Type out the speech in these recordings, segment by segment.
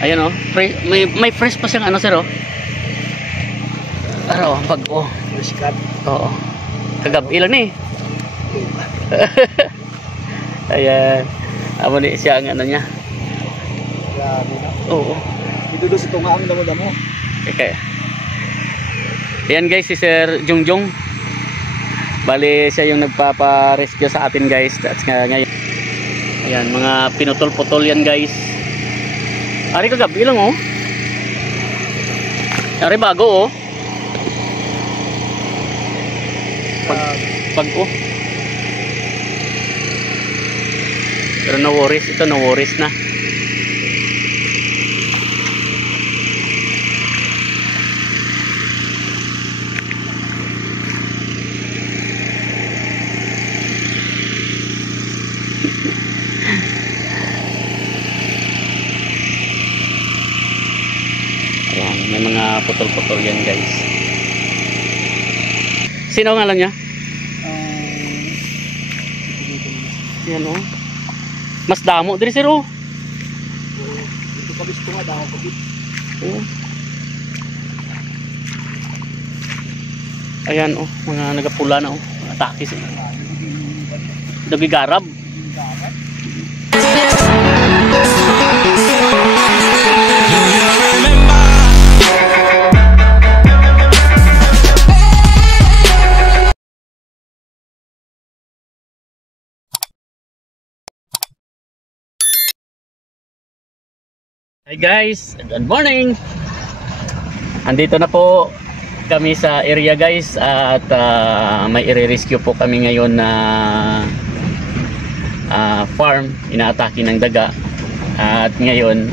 Ayan oh, may fresh pa siyang ano sir oh. Araw, pag oh. Fresh cut. Oo. Kagabi lang eh. Ayan. Amo ni siya ang ano niya. Grabe na. Oo. Dito doon sa tunga ang damo-damo. Okay. Ayan guys, si Sir Jungjung. Bali siya yung nagpapa-rescue sa atin guys. That's nga ngayon. Ayan, mga pinutol-putol yan guys. Ari kagabi lang oh. Ari bago oh. Pag oh. Pero no worries, ito no worries na. Ayan, may mga putol-putol yan guys. Sino nga lang niya? Yan o. Mas damo diri sir o. Dito kabis ko nga damo kabis. Ayan o, mga nagapula na o. Atake sir. Nagigarab. Hi guys, good morning. Andito na po kami sa area guys at may i-rescue po kami ngayon na farm, inaatake ng daga. At ngayon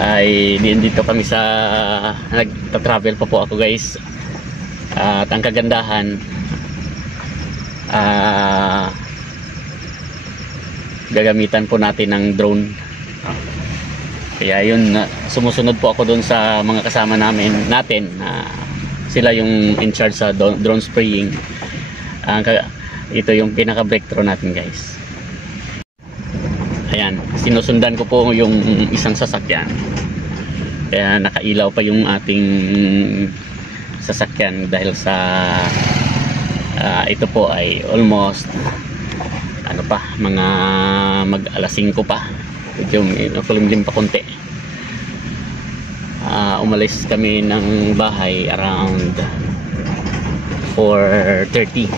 ay dito kami sa nagta-travel pa po ako guys. At ang kagandahan gagamitan po natin ng drone. Kaya yun, sumusunod po ako doon sa mga kasama natin. Sila yung in charge sa drone spraying. Ito yung pinaka breakthrough natin guys. Ayan, sinusundan ko po yung isang sasakyan. Kaya nakailaw pa yung ating sasakyan dahil sa ito po ay almost ano pa, mga mag alas 5 pa. Yung nakulimlim pa konti. Umalis kami ng bahay around 4:30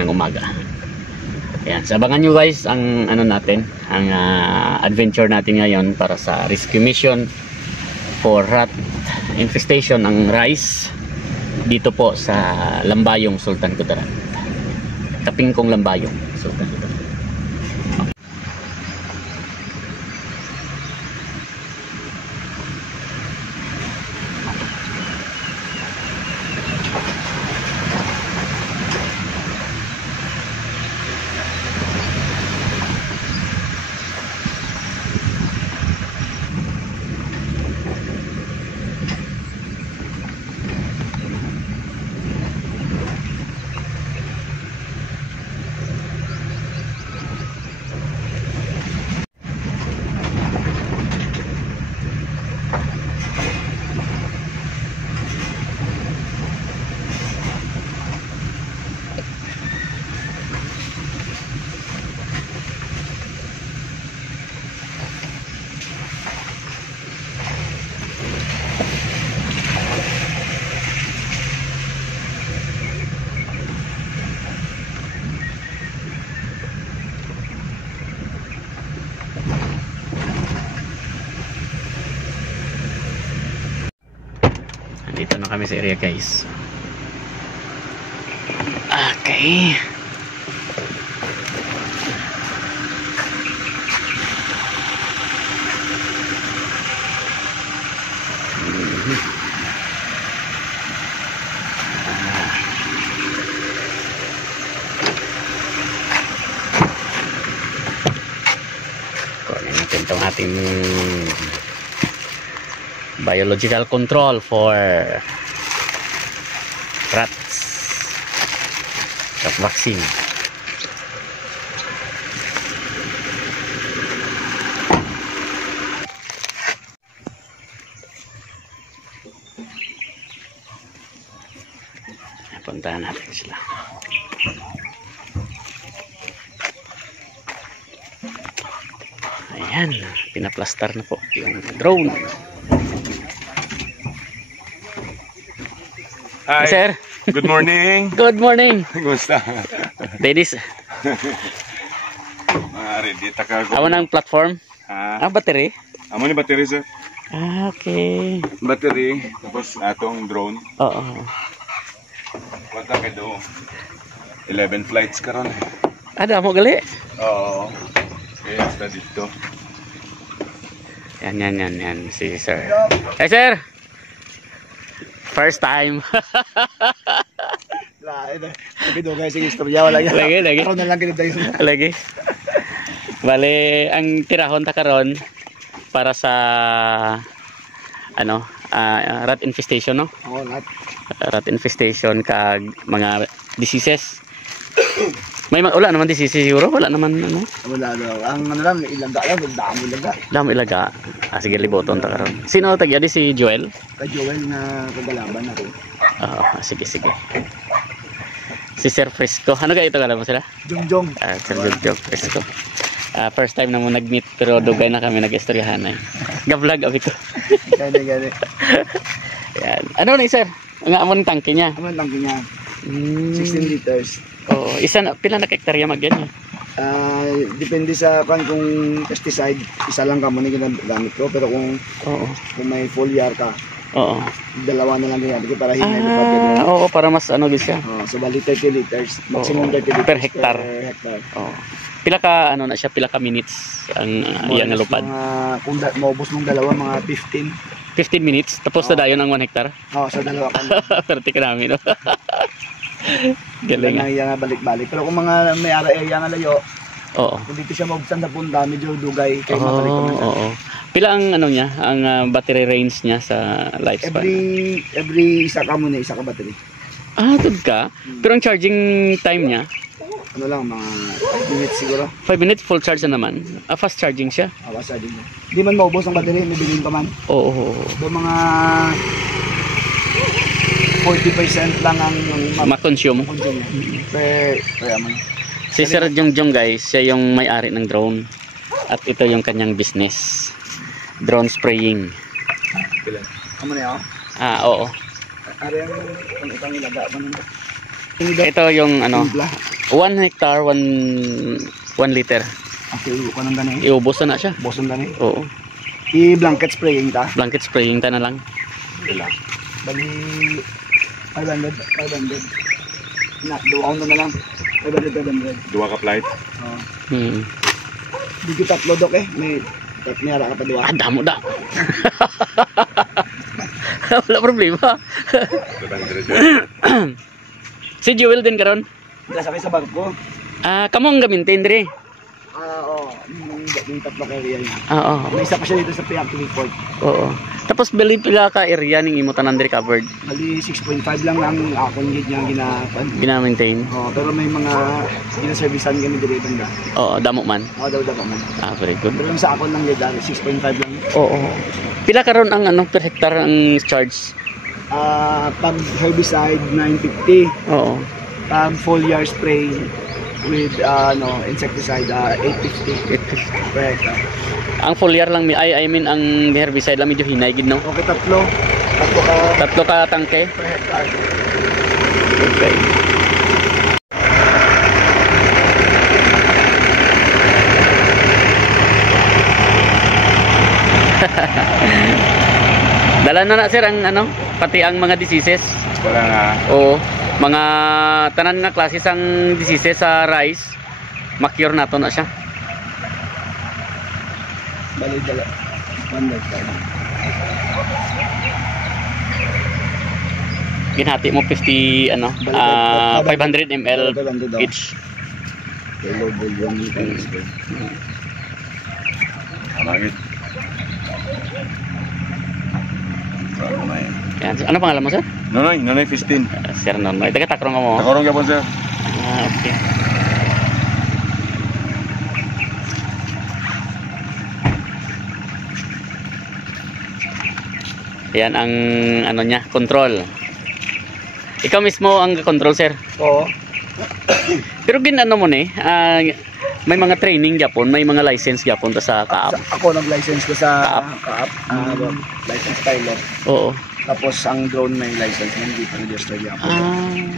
ng umaga. Ayan, sabangan nyo guys ang ano natin, ang adventure natin ngayon para sa rescue mission for rat infestation ng rice dito po sa Lambayong, Sultan Kudarat. Kapingkong Lambayong, Sultan Kudarat. Dito na kami sa area guys. Okay. Kunin natin itong ating biological control for rats, rat vaccine. puntahan natin sila. Ayan, pinaplastar na po yung drone. Hi. Sir, Good morning. good morning. Kumusta? Ladies, Ready ta ka awan ang platform. Ha? Battery. Amo ni battery sir. Okay. Battery tapos atong drone. Oo. Wata kay do. 11 flights karon. Ada mo gali. Oo. Yes, ta dito. Yan. Si sir. Hey, sir. First time. Lagi do guys, sige istorya wala yan. Lagi. Karon na lang gid tayo. Lagi. Bale, ang tirahon ta karon para sa ano, rat infestation, no? Oo, lahat. Rat infestation kag mga diseases. May wala naman diseases siguro, wala naman ano. Wala daw. Ang ano lang ilaga lang, damo ilaga. Damo ilaga. Sige liboton ta karon. Sino tagya di si Joel? Kay Joel na kagalaban ako. Sige. Si Sir Frisco. Ano kaya ito kala mo sila? Jongjong. Sir Jongjong Frisco. First time na mo nag-meet pero dugay na kami nag-istoryahan na. Ga-vlog abi ko. Gani. Yan. Ano na sir? Ang amon tangke niya. Ano ang tangke niya? 16 liters. Oh, isa na pila na hektarya magyan niya. Depende sa kung pesticide, isa lang ka mo ni gamit ko, pero kung may foliar ka, dalawa na lang ginamit ko para hinay Oo, para mas ano gid siya. So bali 30 liters, maximum 30 liters per hektar. Pila ka ano na siya, pila ka minutes ang iyang lupad? Kung maubos mong dalawa, mga 15 minutes tapos na dayon ang 1 hektar. Sa dalawa ka. Perti ka namin, no? Galing. Iya nga balik-balik. Pero kung mga may area nga layo, kung dito siya maubsan na punta, medyo dugay kay mabalik ko na. Pila ang ano niya, ang battery range niya sa lifespan? Every isa ka muna, isa ka battery. Tud ka. Pero ang charging time niya, ano lang, mga 5 minutes siguro. 5 minutes, full charge na naman. Fast charging siya. Fast charging. Hindi man maubos ang battery, may bilhin pa man. So mga 40% lang ang ma-consume. Si Sir Jongjong guys, siya yung may-ari ng drone. At ito yung kanyang business. Drone spraying. Ano na yun? Oo. Ari ang itang ilaga. Ito yung ano, 1 hectare, 1 liter. Okay, ko nang ganun. Iubos na siya. Boson ganun. Oo. I-blanket spraying ta. Blanket spraying ta na lang. Bali 500. Duwaon na lang. 500. Duwa ka flight. Dito tatlo dok may niyara ka pa duwa. Damo da. Wala problema. Si Joel din karon. Sakay sa barko. Kamong gamintin dire. Yung tatlo ka area niya. May isa pa siya dito sa Piak Report. Tapos bali pila ka area ning imo tanan dire covered. Bali 6.5 lang ang akong gid niya gina-maintain. Pero may mga gina-servicean kami dire banda. Damo man. Damo man. Very good. Pero sa akon lang gid 6.5 lang. Pila karon ang ano per hectare ang charge? Pag herbicide 950. Pag foliar spray with insecticide 850 per hectare. Ang foliar lang I mean ang herbicide lang medyo hinay gid no. Okay, tatlo ka tangke per hectare. Okay. Dala na sir ang ano, pati ang mga diseases. Wala na. Mga tanan nga klase sang diseases sa rice, ma-cure nato na siya. Bali dala. Ginhati mo 50 ano, 500 ml each. Low volume spray. Alangit. Yan. Ano pangalan mo, sir? Nonoy 15. Sir Nonoy. Taga-takrong ka mo? Takrong ka po, sir. Okay. Yan ang ano niya, control. Ikaw mismo ang control, sir. Oo. Pero ginano mo ni, may mga training Japon, may mga license Japon ta sa Kaap. Ako nag-license ko sa Kaap. License pilot. Oo. Tapos ang drone may license, hindi pa register Japon.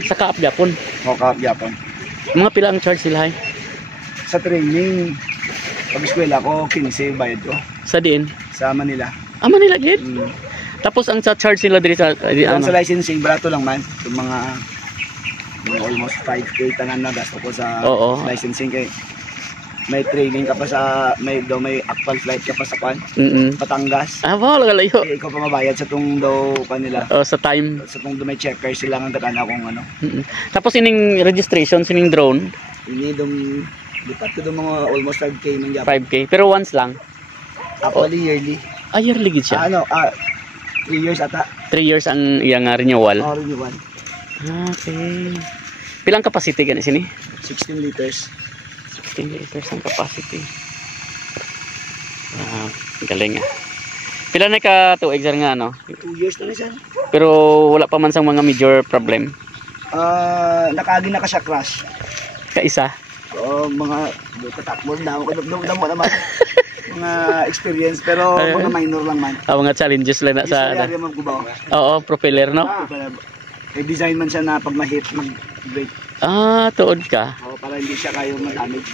Sa Kaap Japon. O Kaap Japon. Mga pila ang charge sila, Sa training, pag-eskwela ko, 15 bayad ko. sa diin? Sa Manila. Manila gid. Tapos ang charge sila diri sa Sa licensing, barato lang man. Yung mga almost 5K tanan na gasto ko sa licensing kay may training ka pa sa may actual flight ka pa sa Batangas. Wala kalayo. Ikaw pa mabayad sa tung daw kanila. Sa time. Sa tung may checker sila ang katana kung ano. Tapos ining registration sining drone, ini lipat ko mga almost 5K man gyapon. 5K pero once lang. Actually yearly. Yearly gid siya. 3 years ata. 3 years ang iyang renewal. Renewal. Okay. Pilang capacity gani sini? 16 liters. 16 liters ang capacity. Galing Pila na ka tuig sir nga 2 years na sir. Pero wala pa man sang mga major problem. Nakaagi na ka siya crash. Kaisa? Mga tatakbo na ako naman. Mga experience pero mga minor lang man. Mga challenges lang na sa propeller no? May design man siya na pag ma-hit mag-brake. Tuod ka. Para hindi siya kayo ma-damage.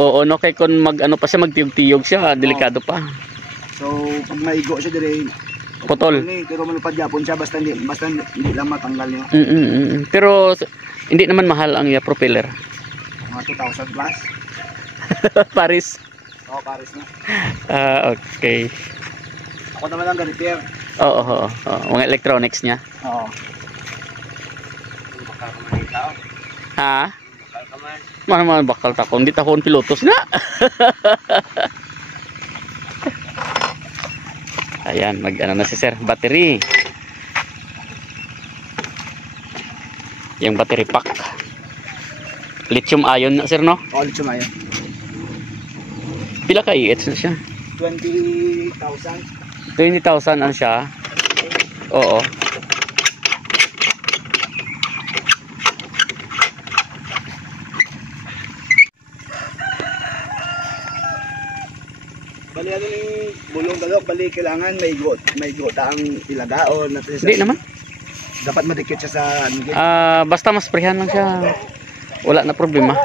Oo, no kay kun pa siya magtiyog-tiyog siya, delikado pa. So pag maigo siya dire putol. Pero malupad yapon siya basta hindi lang matanggal niyo. Pero hindi naman mahal ang propeller. Mga 2,000 plus. Paris. Paris na. Okay. Ako naman ang repair. Oo. Mga electronics niya. Oo. Ha? Bakal bakal takon. Hindi takon pilotos na. Ayan, mag-ano na si sir. Battery. Yung battery pack. Lithium ion na sir, no? Lithium ion. Pila ka EH na siya? 20,000. 20,000 ang siya. Oo. Bali ano yung bulong dalok, bali kailangan may gota ang ilagaon. Hindi naman. Dapat madikit siya sa ano. Basta mas prehan lang siya. Wala na problema.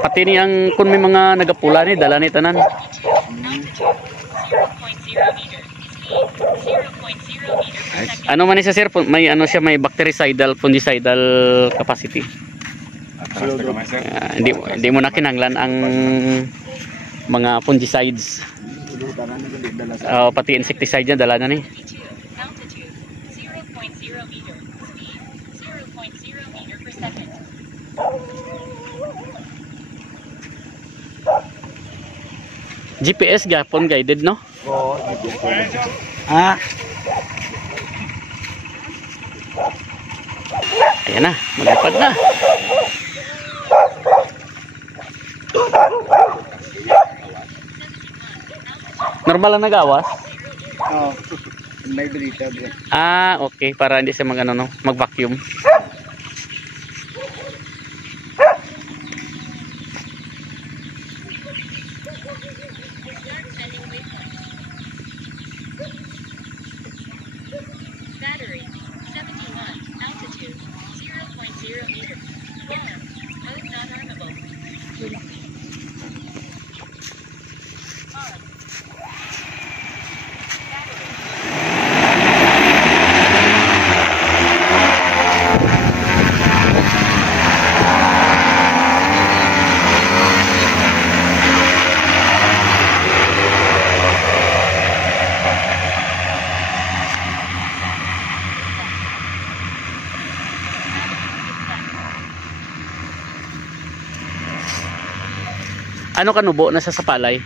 Pati niyang kung may mga nagapula ni dala ni tanan. Ano man siya sir, may ano siya, may bactericidal, fungicidal capacity. Hindi mo na kinanglan ang mga fungicides. Pati insecticide niya dala na ni. GPS gapon guided no? Oo, GPS. Ayan na, maglipad na. Normal lang nagawas? Oo. May breather. Okay, para hindi siya mag-vacuum. Battery 71, altitude 0.0 meters. Warm, mode not armable. On. Ano kanubo nasa sa palay?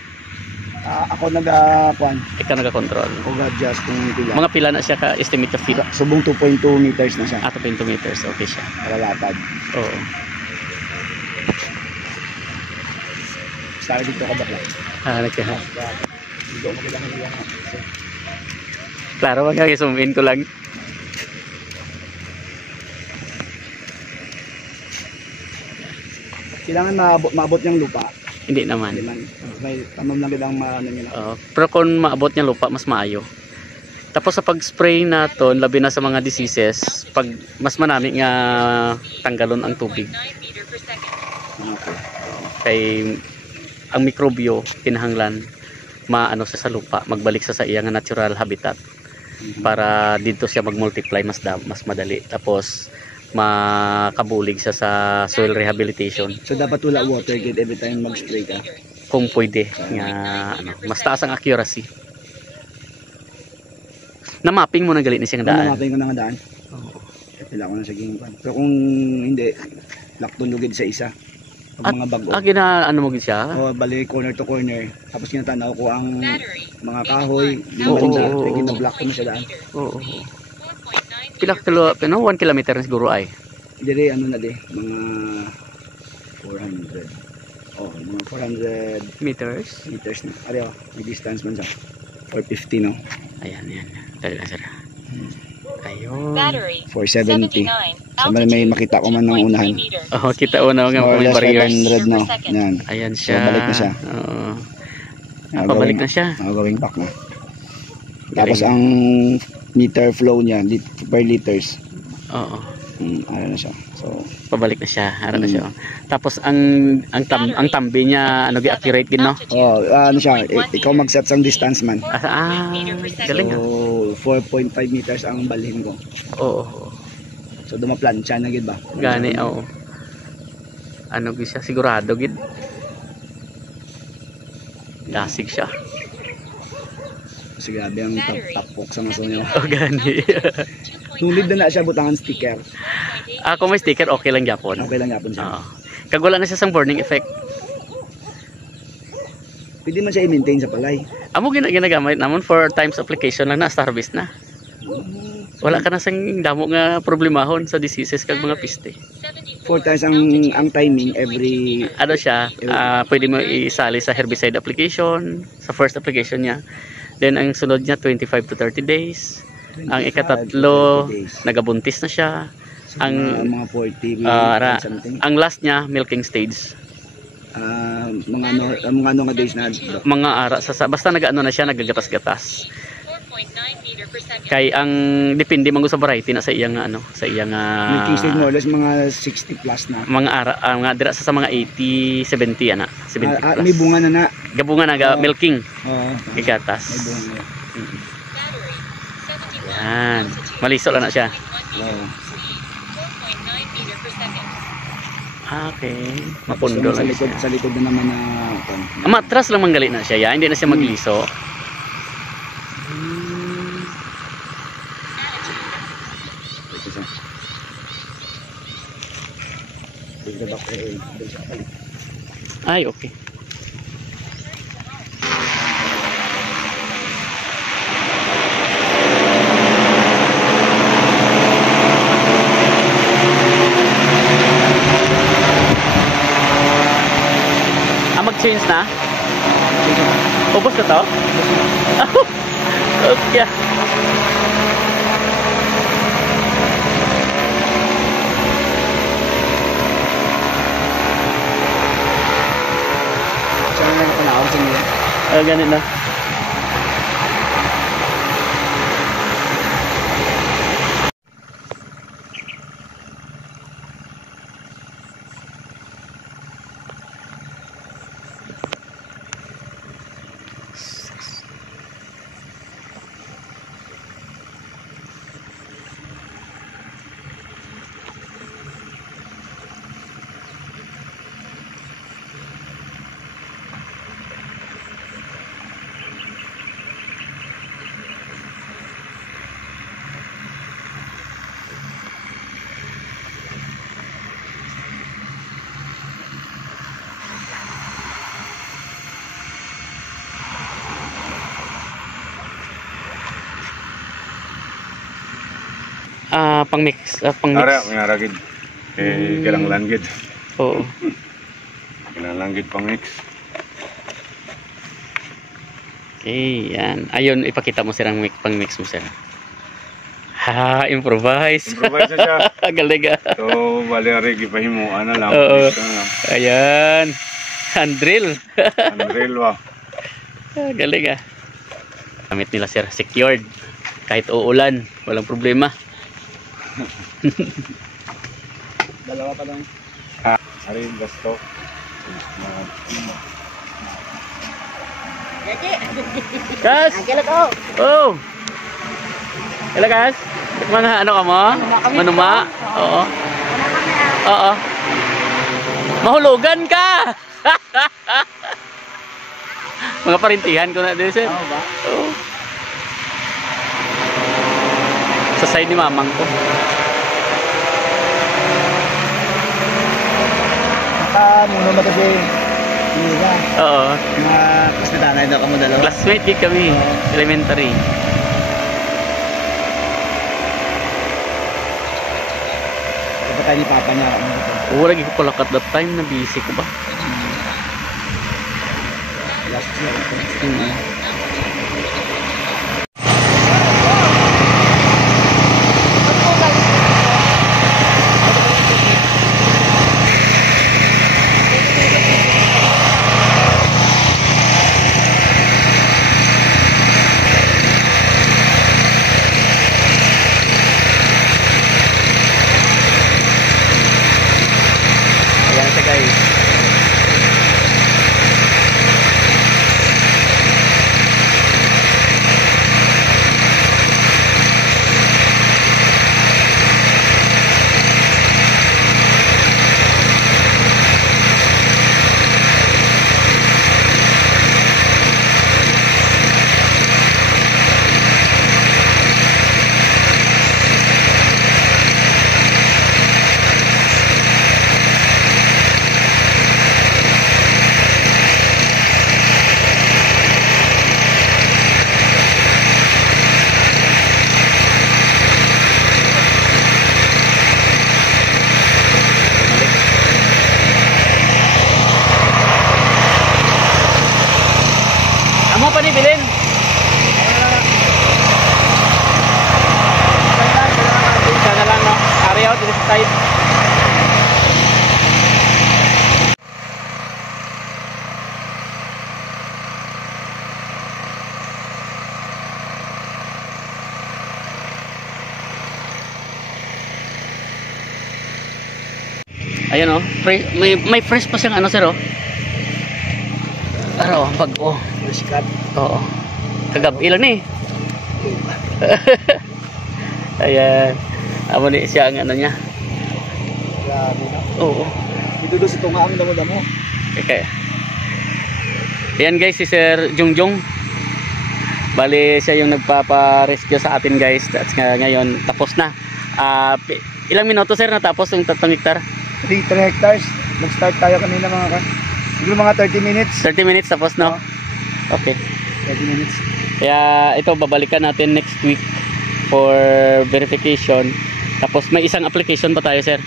Ako nag-kuan. Ikaw nag-control. Ako nag-adjust kung pila. Mga pila na siya ka-estimate of feet? Subong 2.2 meters na siya. 2.2 meters. Okay siya. Kalalapad. Oo. Saan dito ka bakla? Nagkaha. Dito mo kailangan nila. Klaro ba kaya zoom in ko lang? Kailangan maabot yung lupa. Hindi naman. Hindi man. May tamam lang din ang ano nila. Pero kung maabot niya lupa, mas maayo. Tapos sa pag-spray naton, labi na sa mga diseases, pag mas manami nga tanggalon ang tubig. 9 meter per second. Okay. Kay ang mikrobyo kinahanglan maano sa lupa, magbalik sa iyang natural habitat para dito siya mag-multiply mas madali. Tapos makabulig siya sa soil rehabilitation So dapat wala water gate every time mag-spray ka. kung pwede nga ano, mas taas ang accuracy. Na mapping mo na galit ni siyang daan. Namapin ko na nga daan. Kailangan ko na sa gingpan. Pero kung hindi, laktong lugid sa isa. Pag mga bago. Ano mo gid siya? O bali corner to corner. Tapos kinatanaw ko ang Battery. mga kahoy. Oo, Binabalik sa oo, oo. ginablock ko na sa daan. Oo. 4.9 Pila kilo, 1 kilometer na siguro ay. Dire ano na di, mga 400. Oh, mga 400 Meters. meters na. Ari oh, may distance man sa 450 no. Ayan. Dali na sir. Ayun. Battery. 470. 79. So may makita ko man ng unahan. Oh, kita una nga More or mga less barriers. 500 no. Yan. Ayan siya. So, balik na siya. Oo. Gawing- Pabalik na siya. Going back na. Tapos ang meter flow niya per liters. Oo. Ano na siya. So Pabalik na siya. Ara na siya. Tapos ang tambi niya ano gi-accurate gid no. ano siya, ikaw mag-set sang distance man. Galing. So 4.5 meters ang balhin ko. Oo. So dumaplansya na gid ba? Gani, oo. Ano gid siya sigurado gid. Dasig siya. Kasi grabe ang tapok sa maso niya. Oh, gani. Tulid na siya butangan sticker. Kung may sticker okay lang gyapon. Okay lang yapon siya. Oo. Kag wala na siya sang burning effect. Pwede man siya i-maintain sa palay. Amo ginagamit namon for times application lang na sa harvest na. Wala ka na sang damo nga problemahon sa diseases kag mga piste. 4 times ang timing every Ano siya, pwede mo isali sa herbicide application, sa first application niya. Then ang sunod niya 25 to 30 days. Ang 25 ikatatlo, to 30 days. nagabuntis na siya. So, ang mga 40 something. ang last niya milking stage. Mga ano nga days na Mga ara sa basta nagaano na siya, nagagatas-gatas. 4.9 meter per second. Kay ang depende man sa variety na sa iyang ano, sa iyang milking stage more or less mga 60 plus na. mga ara mga dira sa mga 80, 70 ana, 70 plus. May bunga na na. Gabungan na milking, Oo. May gatas. bunga na. Battery. 71. Yan. Maliso lang na siya. Oo. 4.9 meter per second. Okay. So, Mapundo sa lang likod, siya. sa likod na naman na Matras lang manggali na siya, ya. Hindi na siya magliso. ito siya. Ito ba Ay, okay. Mag-change na? Ubos na to? Okay. siya na panahon sa nila. Ganun na. Pang-mix. Ara, may aragid. Kailang langgit. Oo. Kailang langgit pang mix. Okay, yan. Ayun, ipakita mo sirang pang-mix mo sir. Ha, improvise. Improvise na siya. Galing ah. So, bali ari gipahimuan na lang. Oo. Dito na lang. Ayan. Handrill. Unreal wa. Galing ah. Gamit nila sir, secured. Kahit uulan, walang problema. Dalawa pa lang. Ari gasto. Kas! Oh! Hello Kas! Mga ano ka mo? Manuma? Oo. Oo. Mahulugan ka! Mga parintihan ko na din sir. Oo ba? Oo. Sa side ni mamang ko. Muna ba kasi hindi na. Oo. Mga kasnatanay na kamo dalawa. Classmate din kami. Elementary. Ito tayo ni Papa niya. Ano ito? Oo, lagi ko pala at that time na busy ko ba? Last year. Ayan siya guys. Amo pa ni Bilin. Sana lang no. Ari out dito sa side. Ayun oh, may fresh pa siyang ano sir oh. Araw, ang bag-o. Skat. Oo. Kagabi lang ni. Ayan. Amo ni siya ang ano niya. Grabe na. Oo. Dito doon sa tunga ang damo-damo. Okay. Ayan guys, si Sir Jungjung. Bali siya yung nagpapa-rescue sa atin guys. That's ngayon tapos na. Ilang minuto sir natapos yung 3 hektar? 3 hectares. Nag-start tayo kanina mga kan. Siguro mga 30 minutes. 30 minutes tapos no? Okay. 30 minutes. Kaya ito babalikan natin next week for verification. Tapos may isang application pa tayo sir.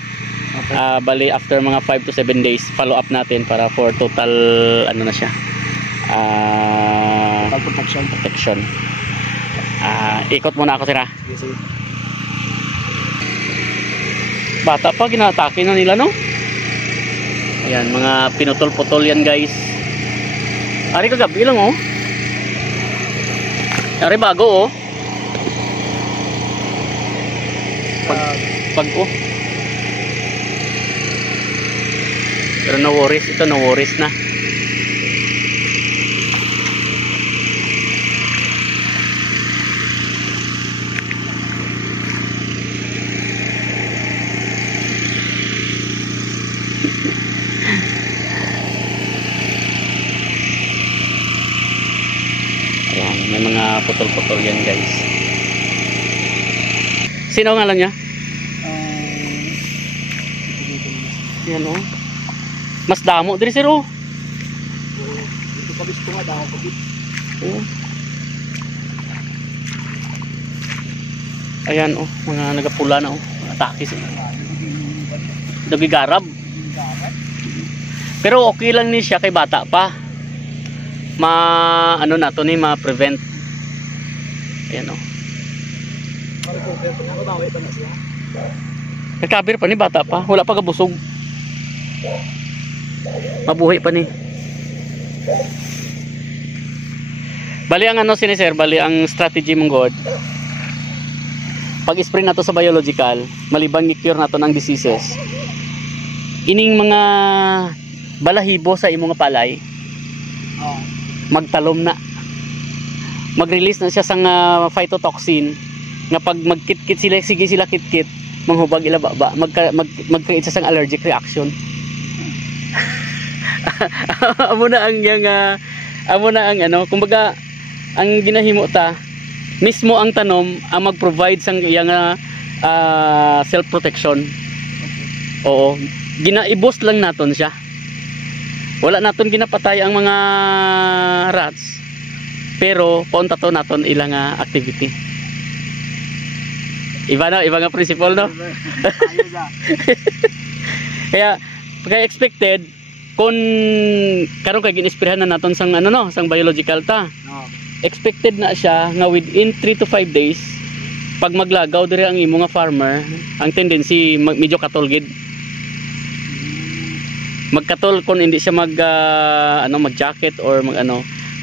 Okay. Bali after mga 5 to 7 days follow up natin para for total ano na siya. Total Protection. Ikot muna ako sir ha. Sige, sige. Bata pa ginatake na nila no. Ayan mga pinutol-putol yan guys. Ari kagabi lang oh. Ari bago oh. Pag oh. Pero no worries, ito no worries na. Ayan, may mga putol-putol yan guys. Sino nga lang niya? Yan oh. Mas damo diri sir oh. Ito pa gusto nga damo ko bit. Oh. Ayan oh, mga nagapula na oh. Atake sila. Nagigarab. Pero okay lang ni siya kay bata pa. Ano na to ni ma-prevent. Ayan oh. Mabawi pa na siya. Recover pa ni, bata pa. Wala pa kabusog. Mabuhay pa ni. Bali ang ano sini sir, bali ang strategy mong god. Pag-spray nato sa biological, malibang i-cure nato ng diseases. Ining mga balahibo sa imong palay, magtalom na. Mag-release na siya sang phytotoxin nga pag magkit-kit sila, sige sila kit-kit, manghubag ila baba, mag-create siya sang allergic reaction. Amo na ang yang amo na ang ano, kumbaga ang ginahimo ta mismo ang tanom ang mag-provide sang yang self protection. Oo, gina-i-boost lang naton siya. Wala naton ginapatay ang mga rats. Pero paunta to naton ilang activity. Iba nga principle no. Kaya expected kung karon kay ginisprehan na naton sang ano no, sang biological ta. Expected na siya nga within 3 to 5 days pag maglagaw dire ang imo nga farmer, ang tendency medyo katulgid. Magkatol kung hindi siya mag-jacket or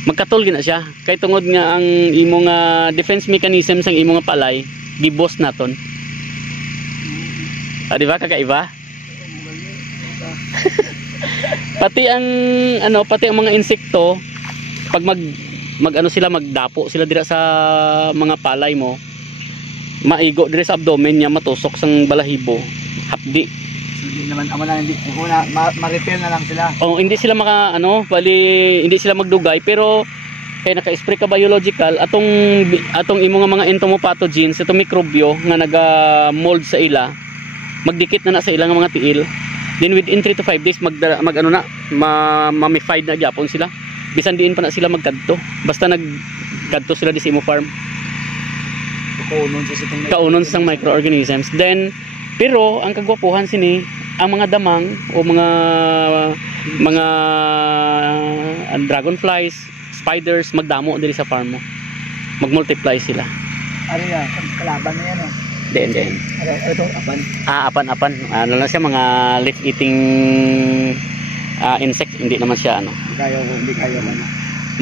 magkatol gina siya. Kay tungod nga ang imo nga defense mechanism sang imo nga palay, gibos naton. Di ba kakaiba? Pati ang mga insekto pag magdapo sila dira sa mga palay mo, maigo dira sa abdomen niya, matusok sang balahibo, hapdi. Hindi naman hindi ma-repair na lang sila. Hindi sila hindi sila magdugay, pero kay naka-spray ka biological atong imo nga mga entomopathogens, itong mikrobyo nga naga-mold sa ila, magdikit na sa ilang mga tiil. Then within 3 to 5 days mamified na gyapon sila. Bisan diin pa na sila magkadto. Basta nagkadto sila di sa imo farm. Kaunon sa microorganisms. Then pero ang kagwapuhan sini ang mga damang o mga dragonflies, spiders magdamo diri sa farm mo. Mag-multiply sila. Ano yan? Kalaban na yan eh. Then. Ito, apan. Apan. Ano lang siya, mga leaf-eating insect. Hindi naman siya Hindi kayo man.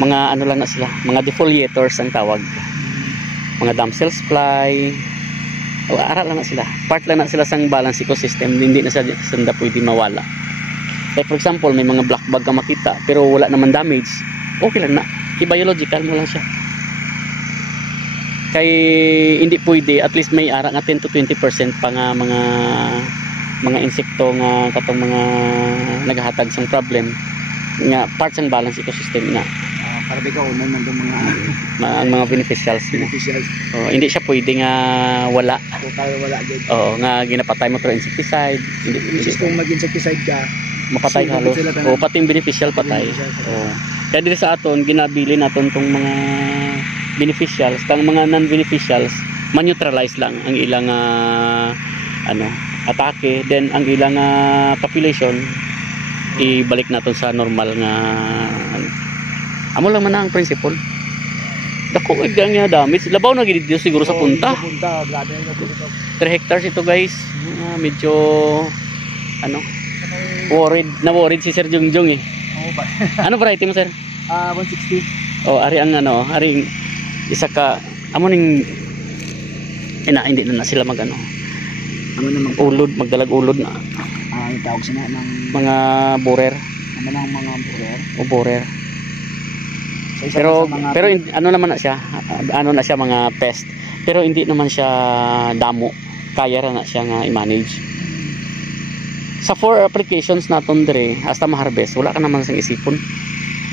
Mga lang na sila. Mga defoliators ang tawag. Mga damsels fly. Aral lang na sila. Part lang na sila sang balance ecosystem. Hindi na sila pwede mawala. Like for example, may mga black bag ka makita pero wala naman damage. Okay lang na. I-biological mo lang siya. Kay hindi pwede, at least may ara nga 10 to 20% pa nga mga insekto nga katong mga naghahatag sang problem nga parts ng balance ecosystem na para di ka unan ng mga beneficials. Hindi siya pwede nga wala. Wala gid. Nga ginapatay mo through insecticide. Hindi kung mag-insecticide ka, mapatay halos. Pati yung beneficial patay. Kaya dito sa aton ginabili naton tong mga beneficials, tang mga non-beneficials, man-neutralize lang ang ilang atake, then ang ilang population ibalik natin sa normal nga amo lang man ang principle. Dako gang nga damage. Labaw na gid dito siguro sa punta. 3 hectares ito guys. Medyo worried si Sir Jungjung eh. Ano variety mo sir? 160. Ari ang ari isa ka amo ning hindi na sila ulod, magdalag ulod na. Ang tawag sila ng mga borer. Mga borer. Pero naman na siya, mga pest. Pero hindi naman siya damo. Kaya ra na siya nga i-manage. Sa 4 applications naton dire hasta ma-harvest, wala ka naman sang isipon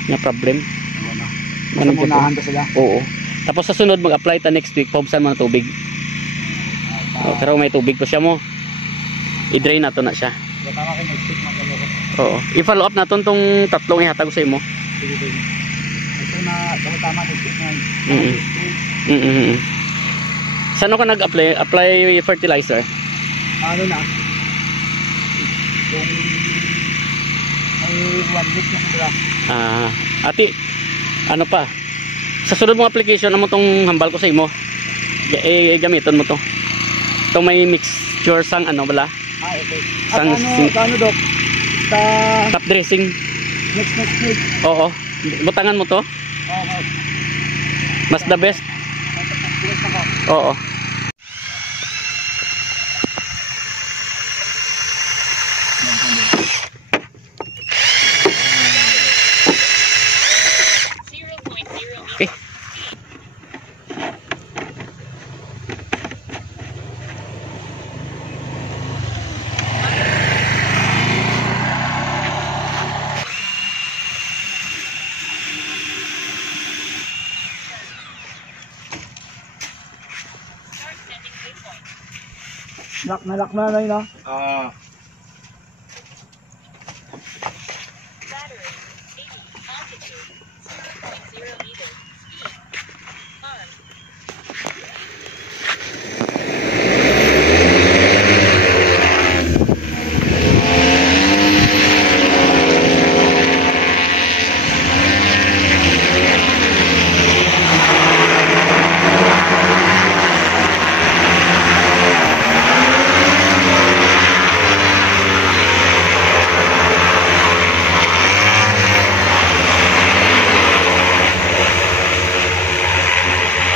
nga problem. Unahan sila. Oo. Tapos sa sunod mag-apply ta next week, paubsan mo na tubig. Pero may tubig pa siya mo. I-drain nato na siya. Oo. I-follow up naton tong tatlong ihatag ko sa imo. Ito na tama next week na. Saan ka nag-apply? Apply fertilizer? Ano na? Yung ay 1 week na sila. Ati, ano pa? Sa sunod mong application, ano tong hambal ko sa imo? Gamiton mo to. Ito may mixture sang ano bala? Okay. Sang Ano, Dok? Sa top dressing. next. Oo. Butangan mo to. Okay. Mas the best. Oo. Okay. Lock na na yun, no? Ah, Battery 80. Altitude 0.0 meters. Speed on.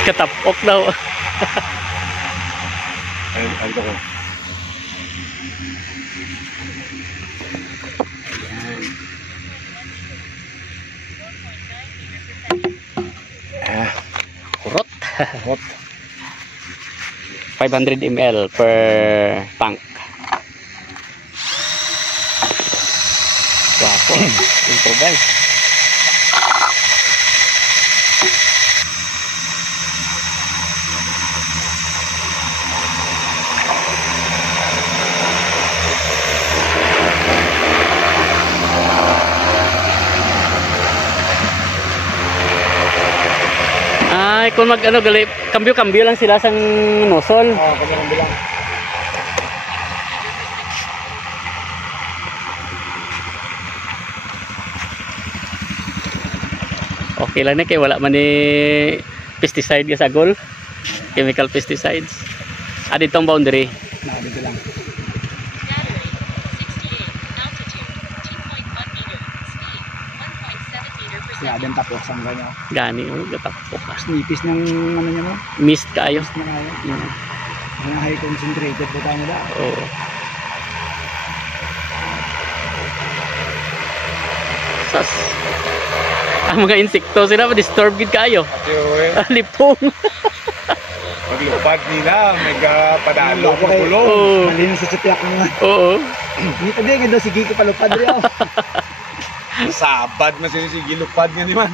Katapok daw. ano ko? Kurot. 500 ml per tank. Wapo. Ito guys. Ay, kung mag ano gali, kambyo-kambyo lang sila sang nosol. Oo, kami bilang. Okay lang na kay wala man ni pesticide ka sa gol. Chemical pesticides. Itong boundary. Dito lang. Battery 68. Altitude 2.1 meter. Speed 1.7 meter per Kaya second. din tapos ang ganyan. Gani oh, gatapok. Nipis ng ano niya mo. Mist kayo. Na kaya. Mga high concentrated po tayo nila. Oo. Sas. Ang mga insekto sila ma-disturb gid kayo. Lipong. Paglupad nila, may padalo Ako ko kay kulong. Oo. Malinis sa sitiyak mo. Oo. Dito din, nga daw sige ko palupad rin. Sabad na sige lupad nga ni man.